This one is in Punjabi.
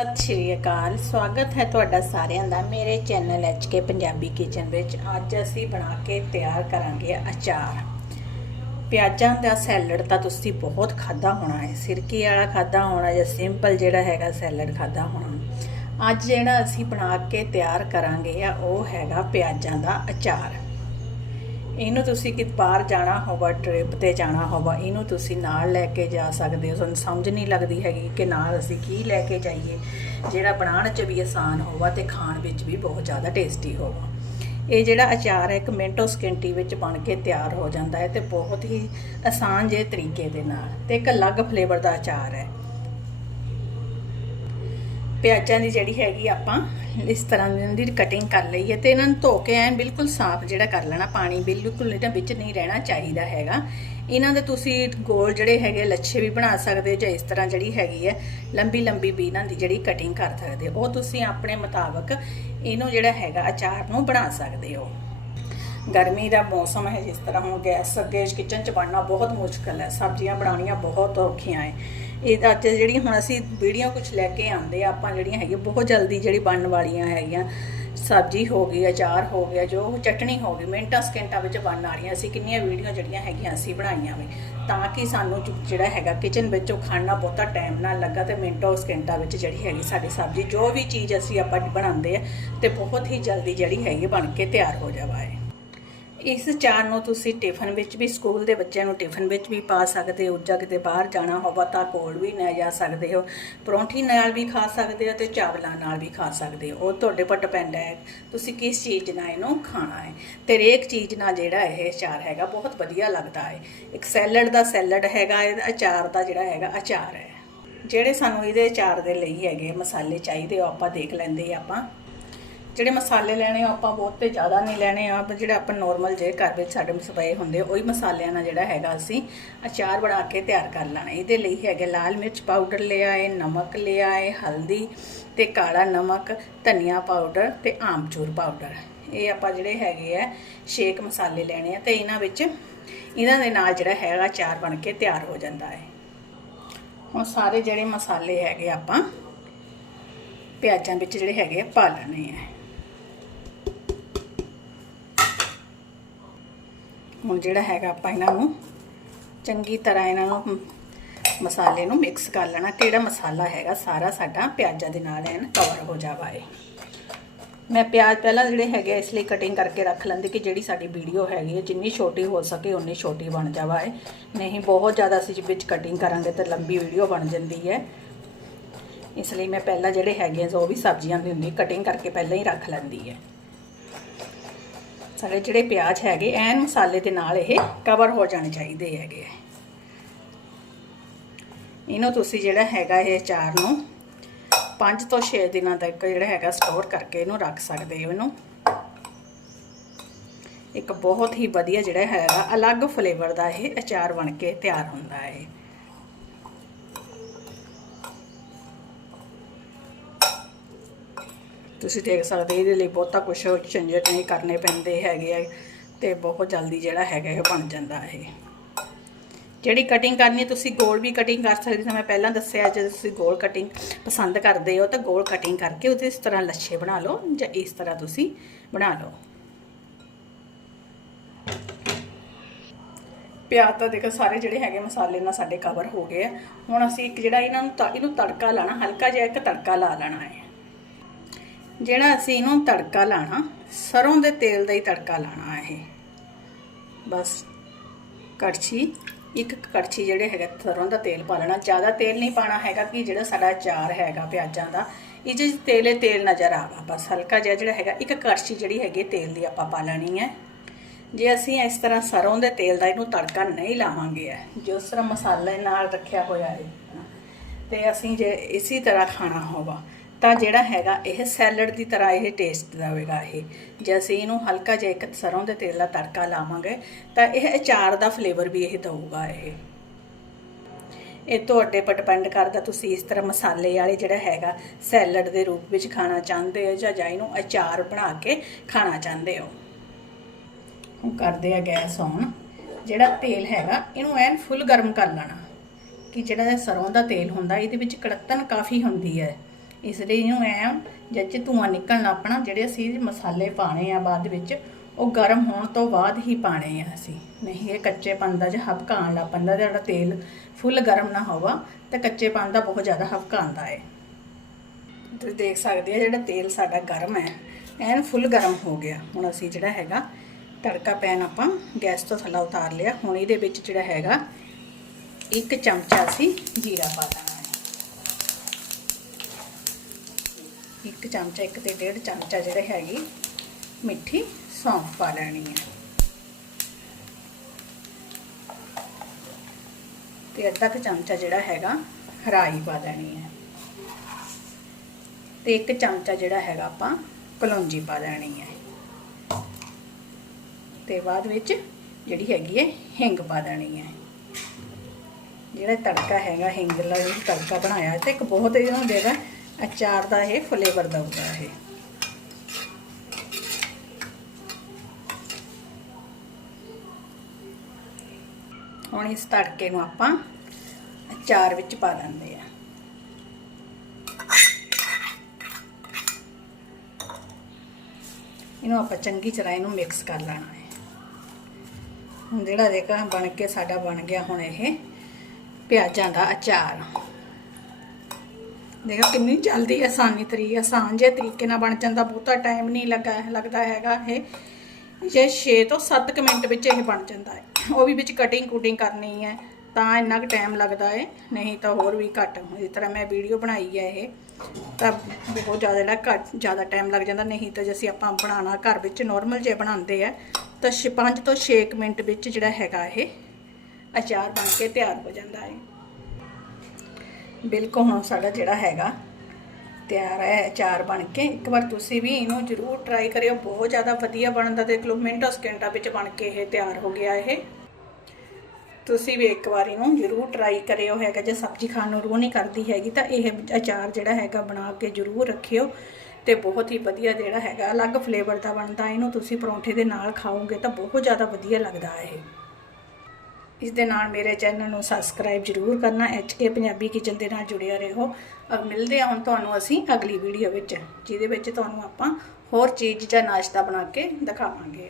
ਸਤਿ ਸ਼੍ਰੀ ਅਕਾਲ, ਸਵਾਗਤ ਹੈ ਤੁਹਾਡਾ ਸਾਰਿਆਂ ਦਾ ਮੇਰੇ ਚੈਨਲ ਕੇ ਪੰਜਾਬੀ ਕਿਚਨ ਵਿੱਚ। ਅੱਜ ਅਸੀਂ ਬਣਾ ਕੇ ਤਿਆਰ ਕਰਾਂਗੇ ਅਚਾਰ। ਪਿਆਜ਼ਾਂ ਦਾ ਸੈਲਡ ਤਾਂ ਤੁਸੀਂ ਬਹੁਤ ਖਾਦਾ ਹੋਣਾ ਹੈ। ਸਿਰਕੀ ਵਾਲਾ ਖਾਦਾ ਹੋਣਾ ਜਾਂ ਸਿੰਪਲ ਜਿਹੜਾ ਹੈਗਾ ਸੈਲਡ ਖਾਦਾ ਹੋਣਾ। ਅੱਜ ਜਿਹੜਾ ਅਸੀਂ ਬਣਾ ਕੇ ਤਿਆਰ ਕਰਾਂਗੇ ਆ, ਉਹ ਹੈਗਾ ਪਿਆਜ਼ਾਂ ਦਾ ਅਚਾਰ। ਇਹਨੂੰ ਤੁਸੀਂ ਕਿ ਬਾਹਰ ਜਾਣਾ ਹੋਵੇ ਟ੍ਰਿਪ ਤੇ ਜਾਣਾ ਹੋਵੇ, ਇਹਨੂੰ ਤੁਸੀਂ ਨਾਲ ਲੈ ਕੇ ਜਾ ਸਕਦੇ ਹੋ। ਤੁਹਾਨੂੰ ਸਮਝ ਨਹੀਂ ਲੱਗਦੀ ਹੈਗੀ ਕਿ ਨਾਲ ਅਸੀਂ ਕੀ ਲੈ ਕੇ ਜਾਈਏ। ਜਿਹੜਾ ਬਣਾਉਣ 'ਚ ਵੀ ਆਸਾਨ ਹੋਵੇ ਤੇ ਖਾਣ ਵਿੱਚ ਵੀ ਬਹੁਤ ਜ਼ਿਆਦਾ ਟੇਸਟੀ ਹੋਵੇ। ਇਹ ਜਿਹੜਾ ਅਚਾਰ ਹੈ, ਇੱਕ ਮਿੰਟੋ ਸਕਿੰਟੀ ਵਿੱਚ ਬਣ ਕੇ ਤਿਆਰ ਹੋ ਜਾਂਦਾ ਹੈ ਤੇ ਬਹੁਤ ਹੀ ਆਸਾਨ ਜੇ ਤਰੀਕੇ ਦੇ ਨਾਲ ਤੇ ਇੱਕ ਅਲੱਗ ਫਲੇਵਰ ਦਾ ਅਚਾਰ ਹੈ। ਪਿਆਜ਼ਾਂ ਦੀ ਜਿਹੜੀ ਹੈਗੀ ਆਪਾਂ ਇਸ ਤਰ੍ਹਾਂ ਦੀ ਕਟਿੰਗ ਕਰ ਲਈ ਹੈ ਤੇ ਇਹਨਾਂ ਨੂੰ ਧੋ ਕੇ ਐਨ ਬਿਲਕੁਲ ਸਾਫ਼ ਜਿਹੜਾ ਕਰ ਲੈਣਾ ਪਾਣੀ ਬਿਲਕੁਲ ਇਹਦੇ ਵਿੱਚ ਨਹੀਂ ਰਹਿਣਾ ਚਾਹੀਦਾ ਹੈਗਾ। ਇਹਨਾਂ ਦੇ ਤੁਸੀਂ ਗੋਲ ਜਿਹੜੇ ਹੈਗੇ ਲੱਛੇ ਵੀ ਬਣਾ ਸਕਦੇ ਹੋ ਜਾਂ ਇਸ ਤਰ੍ਹਾਂ ਜਿਹੜੀ ਹੈਗੀ ਹੈ ਲੰਬੀ ਲੰਬੀ ਵੀ ਇਹਨਾਂ ਦੀ ਜਿਹੜੀ ਕਟਿੰਗ ਕਰ ਸਕਦੇ ਹੋ। ਉਹ ਤੁਸੀਂ ਆਪਣੇ ਮੁਤਾਬਕ ਇਹਨੂੰ ਜਿਹੜਾ ਹੈਗਾ ਅਚਾਰ ਨੂੰ ਬਣਾ ਸਕਦੇ ਹੋ। ਗਰਮੀ ਦਾ ਮੌਸਮ ਹੈ ਜਿਸ ਤਰ੍ਹਾਂ ਹੁਣ ਗੈਸ ਅੱਗੇ ਕਿਚਨ 'ਚ ਬਣਨਾ ਬਹੁਤ ਮੁਸ਼ਕਲ ਹੈ, ਸਬਜ਼ੀਆਂ ਬਣਾਉਣੀਆਂ ਬਹੁਤ ਔਖੀਆਂ ਹੈ। ਇਹ ਅੱਜ ਜਿਹੜੀ ਹੁਣ ਅਸੀਂ ਵੀਡੀਓ ਕੁਝ ਲੈ ਕੇ ਆਉਂਦੇ ਆ, ਆਪਾਂ ਜਿਹੜੀਆਂ ਹੈਗੀਆਂ, ਬਹੁਤ ਜਲਦੀ ਜਿਹੜੀ ਬਣਨ ਵਾਲੀਆਂ ਹੈਗੀਆਂ, ਸਬਜ਼ੀ ਹੋ ਗਈ, ਅਚਾਰ ਹੋ ਗਿਆ, ਜੋ ਚਟਣੀ ਹੋ ਗਈ, ਮਿੰਟਾਂ, ਸਕਿੰਟਾਂ ਵਿੱਚ ਬਣਨ ਵਾਲੀਆਂ, ਅਸੀਂ ਕਿੰਨੀਆਂ ਵੀਡੀਓ ਜਿਹੜੀਆਂ ਹੈਗੀਆਂ ਅਸੀਂ ਬਣਾਈਆਂ ਵੇ, ਤਾਂ ਕਿ ਸਾਨੂੰ ਜਿਹੜਾ ਹੈਗਾ ਕਿਚਨ ਵਿੱਚੋਂ ਖਾਣਾ ਬਹੁਤਾ ਟਾਈਮ ਨਾ ਲੱਗਾ ਤੇ ਮਿੰਟਾਂ, ਸਕਿੰਟਾਂ ਵਿੱਚ ਜਿਹੜੀ ਹੈਗੀ ਸਾਡੀ ਸਬਜ਼ੀ, ਜੋ ਵੀ ਚੀਜ਼ ਅਸੀਂ ਆਪਾਂ ਬਣਾਉਂਦੇ ਆ, ਤੇ ਬਹੁਤ ਹੀ ਜਲਦੀ ਜਿਹੜੀ ਹੈਗੀ ਬਣ ਕੇ ਤਿਆਰ ਹੋ ਜਾਵਾ ਹੈ ਇਸ ਚਾਰ ਨੂੰ ਤੁਸੀਂ ਟਿਫਨ ਵਿੱਚ ਵੀ, ਸਕੂਲ ਦੇ ਬੱਚਿਆਂ ਨੂੰ ਟਿਫਨ ਵਿੱਚ ਵੀ ਪਾ ਸਕਦੇ ਹੋ। ਜਾਂ ਕਿਤੇ ਬਾਹਰ ਜਾਣਾ ਹੋਵੇ ਤਾਂ ਕੋਲ ਵੀ ਲੈ ਜਾ ਸਕਦੇ ਹੋ। ਪਰੌਂਠੀ ਨਾਲ ਵੀ ਖਾ ਸਕਦੇ ਹੋ ਤੇ ਚਾਵਲਾਂ ਨਾਲ ਵੀ ਖਾ ਸਕਦੇ ਹੋ। ਉਹ ਤੁਹਾਡੇ ਪਰ ਡਿਪੈਂਡ ਹੈ ਤੁਸੀਂ ਕਿਸ ਚੀਜ਼ ਨਾਲ ਇਹਨੂੰ ਖਾਣਾ ਹੈ। ਤੇ ਹਰੇਕ ਚੀਜ਼ ਨਾਲ ਜਿਹੜਾ ਇਹ ਅਚਾਰ ਹੈਗਾ, ਬਹੁਤ ਵਧੀਆ ਲੱਗਦਾ ਹੈ। ਇੱਕ ਸੈਲਡ ਦਾ ਸੈਲਡ ਹੈਗਾ ਇਹ ਅਚਾਰ ਦਾ ਜਿਹੜਾ ਹੈਗਾ, ਅਚਾਰ ਹੈ। ਜਿਹੜੇ ਸਾਨੂੰ ਇਹਦੇ ਅਚਾਰ ਦੇ ਲਈ ਹੈਗੇ ਮਸਾਲੇ ਚਾਹੀਦੇ, ਉਹ ਆਪਾਂ ਦੇਖ ਲੈਂਦੇ ਆਪਾਂ। ਜਿਹੜੇ ਮਸਾਲੇ ਲੈਣੇ ਆ, ਆਪਾਂ ਬਹੁਤੇ ਜ਼ਿਆਦਾ ਨਹੀਂ ਲੈਣੇ ਆ, ਪਰ ਜਿਹੜਾ ਆਪਾਂ ਨਾਰਮਲ ਜੇ ਘਰ ਵਿੱਚ ਸਾਡੇ ਪਏ ਹੁੰਦੇ ਉਹੀ ਮਸਾਲਿਆਂ ਨਾਲ ਜਿਹੜਾ ਹੈਗਾ ਅਸੀਂ ਅਚਾਰ ਬਣਾ ਕੇ ਤਿਆਰ ਕਰ ਲੈਣਾ। ਇਹਦੇ ਲਈ ਹੈਗੇ ਲਾਲ ਮਿਰਚ ਪਾਊਡਰ ਲਿਆ ਹੈ ਨਮਕ ਲਿਆ ਹੈ ਹਲਦੀ ਤੇ ਕਾਲਾ ਨਮਕ, ਧਨੀਆ ਪਾਊਡਰ ਤੇ ਆਮਚੂਰ ਪਾਊਡਰ ਇਹ ਆਪਾਂ ਜਿਹੜੇ ਹੈਗੇ ਆ ਸ਼ੇਕ ਮਸਾਲੇ ਲੈਣੇ ਆ ਤੇ ਇਹਨਾਂ ਵਿੱਚ ਇਹਨਾਂ ਦੇ ਨਾਲ ਜਿਹੜਾ ਹੈਗਾ ਅਚਾਰ ਬਣ ਕੇ ਤਿਆਰ ਹੋ ਜਾਂਦਾ ਹੈ। ਹੁਣ ਸਾਰੇ ਜਿਹੜੇ ਮਸਾਲੇ ਹੈਗੇ ਆਪਾਂ, ਪਿਆਜ਼ਾਂ ਵਿੱਚ ਜਿਹੜੇ ਹੈਗੇ ਆ ਪਾ ਲੈਣੇ ਆ। ਹੁਣ ਜਿਹੜਾ ਹੈਗਾ ਆਪਾਂ ਇਹਨਾਂ ਨੂੰ ਚੰਗੀ ਤਰ੍ਹਾਂ ਇਹਨਾਂ ਨੂੰ ਮਸਾਲੇ ਨੂੰ ਮਿਕਸ ਕਰ ਲੈਣਾ। ਕਿਹੜਾ ਮਸਾਲਾ ਹੈਗਾ? ਸਾਰਾ ਸਾਡਾ ਪਿਆਜ਼ਾਂ ਦੇ ਨਾਲ ਐਨ ਕਵਰ ਹੋ ਜਾਵਾ ਏ ਮੈਂ ਪਿਆਜ਼ ਪਹਿਲਾਂ ਜਿਹੜੇ ਹੈਗੇ ਇਸ ਲਈ ਕਟਿੰਗ ਕਰਕੇ ਰੱਖ ਲੈਂਦੀ ਕਿ ਜਿਹੜੀ ਸਾਡੀ ਵੀਡੀਓ ਹੈਗੀ ਹੈ ਜਿੰਨੀ ਛੋਟੀ ਹੋ ਸਕੇ ਉਨੀ ਛੋਟੀ ਬਣ ਜਾਵਾ ਨਹੀਂ, ਬਹੁਤ ਜ਼ਿਆਦਾ ਅਸੀਂ ਵਿੱਚ ਕਟਿੰਗ ਕਰਾਂਗੇ ਤਾਂ ਲੰਬੀ ਵੀਡੀਓ ਬਣ ਜਾਂਦੀ ਹੈ। ਇਸ ਲਈ ਮੈਂ ਪਹਿਲਾਂ ਜਿਹੜੇ ਹੈਗੇ ਜੋ ਵੀ ਸਬਜ਼ੀਆਂ ਦੀ ਹੁੰਦੀ ਕਟਿੰਗ ਕਰਕੇ ਪਹਿਲਾਂ ਹੀ ਰੱਖ ਲੈਂਦੀ ਹੈ। ਸਾਡੇ ਜਿਹੜੇ ਪਿਆਜ਼ ਹੈਗੇ, ਐਨ ਮਸਾਲੇ ਦੇ ਨਾਲ ਇਹ ਕਵਰ ਹੋ ਜਾਣੇ ਚਾਹੀਦੇ ਹੈਗੇ ਇਹਨੂੰ ਤੁਸੀਂ ਜਿਹੜਾ ਹੈਗਾ ਇਹ ਅਚਾਰ ਨੂੰ 5 ਤੋਂ 6 ਦਿਨਾਂ ਤੱਕ ਜਿਹੜਾ ਹੈਗਾ ਸਟੋਰ ਕਰਕੇ ਇਹਨੂੰ ਰੱਖ ਸਕਦੇ ਹੋ ਇਹਨੂੰ। ਇੱਕ ਬਹੁਤ ਹੀ ਵਧੀਆ ਜਿਹੜਾ ਹੈਗਾ ਅਲੱਗ ਫਲੇਵਰ ਦਾ ਇਹ ਅਚਾਰ ਬਣ ਕੇ ਤਿਆਰ ਹੁੰਦਾ ਹੈ। ਤੁਸੀਂ ਦੇਖ ਸਕਦੇ ਇਹਦੇ ਲਈ ਬਹੁਤਾ ਕੁਝ ਝੰਜਟ ਨਹੀਂ ਕਰਨੇ ਪੈਂਦੇ ਹੈਗੇ ਆ ਤੇ ਬਹੁਤ ਜਲਦੀ ਜਿਹੜਾ ਹੈਗਾ ਇਹ ਬਣ ਜਾਂਦਾ ਹੈ ਜਿਹੜੀ ਕਟਿੰਗ ਕਰਨੀ, ਤੁਸੀਂ ਗੋਲ ਵੀ ਕਟਿੰਗ ਕਰ ਸਕਦੇ ਹੋ। ਮੈਂ ਪਹਿਲਾਂ ਦੱਸਿਆ ਜੇ ਤੁਸੀਂ ਗੋਲ ਕਟਿੰਗ ਪਸੰਦ ਕਰਦੇ ਹੋ, ਤਾਂ ਗੋਲ ਕਟਿੰਗ ਕਰਕੇ ਉਹਦੇ ਇਸ ਤਰ੍ਹਾਂ ਲੱਛੇ ਬਣਾ ਲਓ ਜਾਂ ਇਸ ਤਰ੍ਹਾਂ ਤੁਸੀਂ ਬਣਾ ਲਓ। ਪਿਆਜ਼ ਤਾਂ ਦੇਖੋ, ਸਾਰੇ ਜਿਹੜੇ ਹੈਗੇ ਮਸਾਲੇ ਨਾਲ ਸਾਡੇ ਕਵਰ ਹੋ ਗਏ ਆ। ਹੁਣ ਅਸੀਂ ਇੱਕ ਜਿਹੜਾ ਇਹਨਾਂ ਨੂੰ ਤ- ਇਹਨੂੰ ਤੜਕਾ ਲਾਣਾ, ਹਲਕਾ ਜਿਹਾ ਇੱਕ ਤੜਕਾ ਲਾ ਲੈਣਾ ਹੈ। ਜਿਹੜਾ ਅਸੀਂ ਇਹਨੂੰ ਤੜਕਾ ਲਾਣਾ, ਸਰੋਂ ਦੇ ਤੇਲ ਦਾ ਹੀ ਤੜਕਾ ਲਾਣਾ ਇਹ। ਬਸ, ਕੜਛੀ, ਇੱਕ ਕੜਛੀ ਜਿਹੜੇ ਹੈਗਾ ਸਰੋਂ ਦਾ ਤੇਲ ਪਾ ਲੈਣਾ। ਜ਼ਿਆਦਾ ਤੇਲ ਨਹੀਂ ਪਾਣਾ ਹੈਗਾ ਕਿ ਜਿਹੜਾ ਸਾਡਾ ਅਚਾਰ ਹੈਗਾ ਪਿਆਜ਼ਾਂ ਦਾ। ਇਹ ਜੇ ਤੇਲੇ ਤੇਲ ਨਜ਼ਰ ਆਵਾ, ਬਸ ਹਲਕਾ ਜਿਹਾ ਜਿਹੜਾ ਹੈਗਾ, ਇੱਕ ਕੜਛੀ ਜਿਹੜੀ ਹੈਗੀ ਤੇਲ ਦੀ ਆਪਾਂ ਪਾ ਲੈਣੀ ਹੈ। ਜੇ ਅਸੀਂ ਇਸ ਤਰ੍ਹਾਂ ਸਰੋਂ ਦੇ ਤੇਲ ਦਾ ਇਹਨੂੰ ਤੜਕਾ ਨਹੀਂ ਲਾਵਾਂਗੇ ਜਿਸ ਤਰ੍ਹਾਂ ਮਸਾਲੇ ਨਾਲ ਰੱਖਿਆ ਹੋਇਆ ਹੈ ਤੇ ਅਸੀਂ ਜੇ ਇਸੇ ਤਰ੍ਹਾਂ ਖਾਣਾ ਹੋਵਾ ਤਾਂ ਜਿਹੜਾ ਹੈਗਾ ਇਹ ਸੈਲਡ ਦੀ ਤਰ੍ਹਾਂ ਇਹ ਟੇਸਟ ਦੇਵੇਗਾ ਇਹ। ਜੇ ਅਸੀਂ ਇਹਨੂੰ ਹਲਕਾ ਜਿਹਾ ਇੱਕ ਸਰੋਂ ਦੇ ਤੇਲ ਦਾ ਤੜਕਾ ਲਾਵਾਂਗੇ, ਤਾਂ ਇਹ ਅਚਾਰ ਦਾ ਫਲੇਵਰ ਵੀ ਇਹ ਦਊਗਾ ਇਹ। ਇਹ ਤੁਹਾਡੇ ਪਰ ਡਿਪੈਂਡ ਕਰਦਾ ਤੁਸੀਂ ਇਸ ਤਰ੍ਹਾਂ ਮਸਾਲੇ ਵਾਲੇ ਜਿਹੜਾ ਹੈਗਾ ਸੈਲਡ ਦੇ ਰੂਪ ਵਿੱਚ ਖਾਣਾ ਚਾਹੁੰਦੇ ਹੋ ਜਾਂ ਜਾਂ ਇਹਨੂੰ ਅਚਾਰ ਬਣਾ ਕੇ ਖਾਣਾ ਚਾਹੁੰਦੇ ਹੋ। ਹੁਣ ਕਰਦੇ ਆ ਗੈਸ ਔਨ। ਜਿਹੜਾ ਤੇਲ ਹੈਗਾ, ਇਹਨੂੰ ਐਨ ਫੁੱਲ ਗਰਮ ਕਰ ਲੈਣਾ। ਕਿ ਜਿਹੜਾ ਇਹ ਸਰੋਂ ਦਾ ਤੇਲ ਹੁੰਦਾ, ਇਹਦੇ ਵਿੱਚ ਕੜਤਨ ਕਾਫੀ ਹੁੰਦੀ ਹੈ। ਇਸ ਲਈ ਇਹਨੂੰ ਐ ਜਦ ਚ ਧੂਆਂ ਨਿਕਲਣਾ ਆਪਣਾ ਜਿਹੜੇ ਅਸੀਂ ਮਸਾਲੇ ਪਾਣੇ ਆ ਬਾਅਦ ਵਿੱਚ, ਉਹ ਗਰਮ ਹੋਣ ਤੋਂ ਬਾਅਦ ਹੀ ਪਾਣੇ ਆ ਅਸੀਂ। ਨਹੀਂ, ਇਹ ਕੱਚੇ ਦਾ ਜਾਂ ਹਬਕਾ ਆਉਣ ਲੱਗ ਪੈਂਦਾ ਜਿਹੜਾ ਤੇਲ ਫੁੱਲ ਗਰਮ ਨਾ ਹੋਵਾ, ਤਾਂ ਕੱਚੇ ਦਾ ਬਹੁਤ ਜ਼ਿਆਦਾ ਹਬਕਾ ਆਉਂਦਾ ਹੈ ਤੁਸੀਂ ਦੇਖ ਸਕਦੇ ਆ ਜਿਹੜਾ ਤੇਲ ਸਾਡਾ ਗਰਮ ਹੈ, ਐਨ ਫੁੱਲ ਗਰਮ ਹੋ ਗਿਆ। ਹੁਣ ਅਸੀਂ ਜਿਹੜਾ ਹੈਗਾ, ਤੜਕਾ ਪੈਨ ਆਪਾਂ ਗੈਸ ਤੋਂ ਥੱਲੇ ਉਤਾਰ ਲਿਆ। ਹੁਣ ਇਹਦੇ ਵਿੱਚ ਜਿਹੜਾ ਹੈਗਾ, ਇੱਕ ਚਮਚਾ ਅਸੀਂ ਜੀਰਾ ਪਾ ਦੇਣਾ ਇੱਕ ਚਮਚਾ, ਇੱਕ ਤੇ ਡੇਢ ਚਮਚਾ ਜਿਹੜੇ ਹੈਗੀ ਮਿੱਠੀ ਸੌਂਫ ਪਾ ਲੈਣੀ ਹੈ। ਤੇ ਅੱਧਾ ਕੁ ਚਮਚਾ ਜਿਹੜਾ ਹੈਗਾ ਰਾਈ ਪਾ ਦੇਣੀ ਹੈ। ਤੇ ਇੱਕ ਚਮਚਾ ਜਿਹੜਾ ਹੈਗਾ ਆਪਾਂ ਕਲੌਂਜੀ ਪਾ ਦੇਣੀ ਹੈ। ਤੇ ਬਾਅਦ ਵਿੱਚ ਜਿਹੜੀ ਹੈਗੀ ਹੈ ਹਿੰਗ ਪਾ ਦੇਣੀ ਹੈ। ਜਿਹੜਾ ਤੜਕਾ ਹੈਗਾ, ਹਿੰਗ ਦਾ ਤੜਕਾ ਬਣਾਇਆ ਤੇ ਇੱਕ ਬਹੁਤ ਇਹਨੂੰ ਦੇਗਾ ਅਚਾਰ ਦਾ ਇਹ ਫਲੇਵਰ ਦਊਗਾ ਇਹ। ਹੁਣ ਇਸ ਤੜਕੇ ਨੂੰ ਆਪਾਂ ਅਚਾਰ ਵਿੱਚ ਪਾ ਦਿੰਦੇ ਆ ਇਹਨੂੰ ਆਪਾਂ ਚੰਗੀ ਤਰ੍ਹਾਂ ਇਹਨੂੰ ਮਿਕਸ ਕਰ ਲੈਣਾ ਹੈ। ਹੁਣ ਜਿਹੜਾ ਦੇਖਾ ਬਣ ਕੇ ਸਾਡਾ ਬਣ ਗਿਆ ਹੁਣ ਇਹ ਪਿਆਜ਼ਾਂ ਦਾ ਅਚਾਰ। ਦੇਖੋ ਕਿੰਨੀ ਜਲਦੀ ਆਸਾਨੀ ਤਰੀ, ਆਸਾਨ ਜਿਹੇ ਤਰੀਕੇ ਨਾਲ ਬਣ ਜਾਂਦਾ, ਬਹੁਤਾ ਟਾਈਮ ਨਹੀਂ ਲੱਗਾ, ਲੱਗਦਾ ਹੈਗਾ ਇਹ। ਜੇ 6 ਤੋਂ 7 ਕੁ ਮਿੰਟ ਵਿੱਚ ਇਹ ਬਣ ਜਾਂਦਾ ਹੈ। ਉਹ ਵੀ ਵਿੱਚ ਕਟਿੰਗ ਕੁਟਿੰਗ ਕਰਨੀ ਹੈ, ਤਾਂ ਇੰਨਾ ਕੁ ਟਾਈਮ ਲੱਗਦਾ ਹੈ। ਨਹੀਂ ਤਾਂ ਹੋਰ ਵੀ ਘੱਟ। ਇਸ ਤਰ੍ਹਾਂ ਮੈਂ ਵੀਡੀਓ ਬਣਾਈ ਹੈ ਇਹ, ਤਾਂ ਬਹੁਤ ਜ਼ਿਆਦਾ ਜਿਹੜਾ ਘੱਟ, ਜ਼ਿਆਦਾ ਟਾਈਮ ਲੱਗ ਜਾਂਦਾ। ਨਹੀਂ ਤਾਂ ਜੇ ਅਸੀਂ ਆਪਾਂ ਬਣਾਉਣਾ ਘਰ ਵਿੱਚ ਨਾਰਮਲ ਜੇ ਬਣਾਉਂਦੇ ਆ, ਤਾਂ 5 ਤੋਂ 6 ਮਿੰਟ ਵਿੱਚ ਜਿਹੜਾ ਹੈਗਾ ਇਹ ਅਚਾਰ ਬਣ ਕੇ ਤਿਆਰ ਹੋ ਜਾਂਦਾ ਹੈ। ਬਿਲਕੁਲ ਹੁਣ ਸਾਡਾ ਜਿਹੜਾ ਹੈਗਾ ਤਿਆਰ ਹੈ ਅਚਾਰ ਬਣ ਕੇ। ਇੱਕ ਵਾਰ ਤੁਸੀਂ ਵੀ ਇਹਨੂੰ ਜ਼ਰੂਰ ਟਰਾਈ ਕਰਿਓ। ਬਹੁਤ ਜ਼ਿਆਦਾ ਵਧੀਆ ਬਣਦਾ। ਦੇਖ ਲਓ, ਮਿੰਟਾਂ ਸਕਿੰਟਾਂ ਵਿੱਚ ਬਣ ਕੇ ਇਹ ਤਿਆਰ ਹੋ ਗਿਆ ਇਹ। ਤੁਸੀਂ ਵੀ ਇੱਕ ਵਾਰ ਇਹਨੂੰ ਜ਼ਰੂਰ ਟਰਾਈ ਕਰਿਓ। ਹੈਗਾ ਜੇ ਸਬਜ਼ੀ ਖਾਣ ਨੂੰ ਰੂਹ ਨਹੀਂ ਕਰਦੀ ਹੈਗੀ ਤਾਂ ਇਹ ਅਚਾਰ ਜਿਹੜਾ ਹੈਗਾ ਬਣਾ ਕੇ ਜ਼ਰੂਰ ਰੱਖਿਓ। ਤੇ ਬਹੁਤ ਹੀ ਵਧੀਆ ਜਿਹੜਾ ਹੈਗਾ ਅਲੱਗ ਫਲੇਵਰ ਦਾ ਬਣਦਾ। ਇਹਨੂੰ ਤੁਸੀਂ ਪਰੌਂਠੇ ਦੇ ਨਾਲ ਖਾਓਗੇ ਤਾਂ ਬਹੁਤ ਜ਼ਿਆਦਾ ਵਧੀਆ ਲੱਗਦਾ ਇਹ। ਇਸ ਦੇ ਨਾਲ ਮੇਰੇ ਚੈਨਲ ਨੂੰ ਸਬਸਕ੍ਰਾਈਬ ਜ਼ਰੂਰ ਕਰਨਾ ਕੇ ਪੰਜਾਬੀ ਕਿਚਨ ਦੇ ਨਾਲ ਜੁੜਿਆ ਰਹੋ। ਔਰ ਮਿਲਦੇ ਹਾਂ ਹੁਣ ਤੁਹਾਨੂੰ ਅਸੀਂ ਅਗਲੀ ਵੀਡੀਓ ਵਿੱਚ, ਜਿਹਦੇ ਵਿੱਚ ਤੁਹਾਨੂੰ ਆਪਾਂ ਹੋਰ ਚੀਜ਼ ਜਾਂ ਨਾਸ਼ਤਾ ਬਣਾ ਕੇ ਦਿਖਾਵਾਂਗੇ।